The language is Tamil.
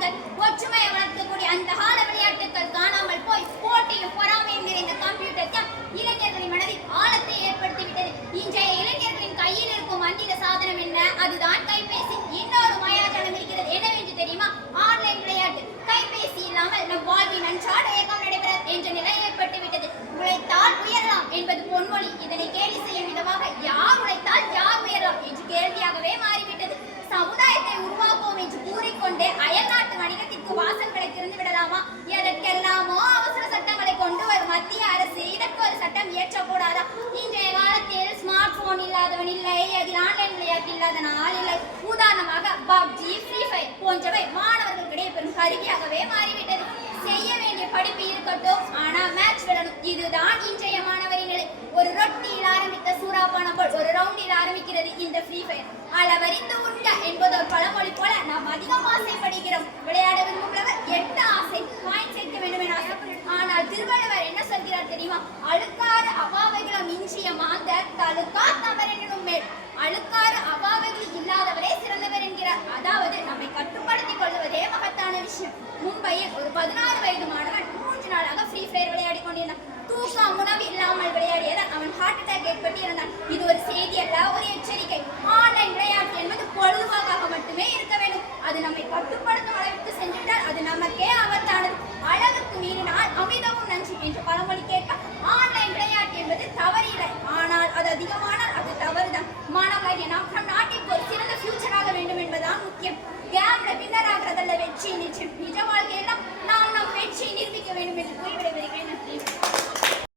விளையாட்டுகள், ஒற்றுமையை வளர்க்கக்கூடிய அந்த கால விளையாட்டுகள் காணாமல் போய் போட்டியும் பொறாமையும் நிறைந்த கம்ப்யூட்டர் கேம் இளைஞர்களின் மனதில் ஆழத்தை ஏற்படுத்திவிட்டது. இன்றைய இளைஞர்களின் கையில் இருக்கும் மந்திர சாதனம் என்ன? அதுதான் கைபேசி. இன்னொரு மாயாஜாலம் இருக்கிறது. என்னவென்று தெரியுமா? ஆன்லைன் விளையாட்டு. கைபேசி இல்லாமல் நம் வாழ்வின் அன்றாட இயக்கம் நடைபெறாது என்ற நிலை ஏற்பட்டுவிட்டது. உழைத்தால் உயரலாம் என்பது பொன்மொழி. இதனை கேலி செய்யும் விதமாக யார் உழைத்தால் யார் உயரலாம் என்று கேள்வியாகவே மாறிவிட்டது. சமுதாயத்தை உருவாக்குவோம் என்று கூறிக்கொண்டே அயல்நாட்டு வணிகத்திற்கு வாசல்களை திறந்து விடலாமா? எதற்கெல்லாமோ அவசர சட்டங்களை கொண்டு வரும் மத்திய அரசு இதற்கு ஒரு சட்டம் இயற்றக்கூடாதா? இன்றைய காலத்தில் ஸ்மார்ட் போன் இல்லாதவன் இல்லை, அதில் ஆன்லைன் விளையாட்டு இல்லாத நாள் இல்லை. உதாரணமாக பப்ஜி, ஃப்ரீ ஃபயர் போன்றவை மாணவர்களுக்கிடையே பெரும் கருவியாகவே மாறிவிட்டது. செய்ய வேண்டிய படிப்பு இருக்கட்டும், ஆனா மேட்ச் விடணும். இதுதான் இன்றைய மாணவரின் நிலை. ஒரு ரொட்டியில் ஆரம்பித்த சூறாப்பானம் போல் ஒரு ரவுண்டில் ஆரம்பிக்கிறது இந்த ஃப்ரீ ஃபயர். அளவறிந்து உண்ட என்பது ஒரு பழமொழி போல நாம் அதிகம் ஆசைப்படுகிறோம். விளையாட விரும்புகிறவர் 8 ஆசை, பாயிண்ட் சேர்க்க வேண்டும் என ஆசை. ஆனால் திருவள்ளுவர் என்ன சொல்கிறார் தெரியுமா? அழுக்காறு அவாவைகளும் இன்றிய மாந்தர் தழுக்கா தவறெனும் மேல். அழுக்காறு அவாவைகள் இல்லாதவரே சிறந்தவர் என்கிறார். அதாவது நம்மை கட்டுப்படுத்திக் கொள்வதே மகத்தான விஷயம். மும்பையில் ஒரு 16 வயது மாணவன் 3 நாளாக ஃப்ரீ ஃபயர் விளையாடி கொண்டிருந்தான். தூக்கம் உணவு இல்லாமல் விளையாடியதால் அவன்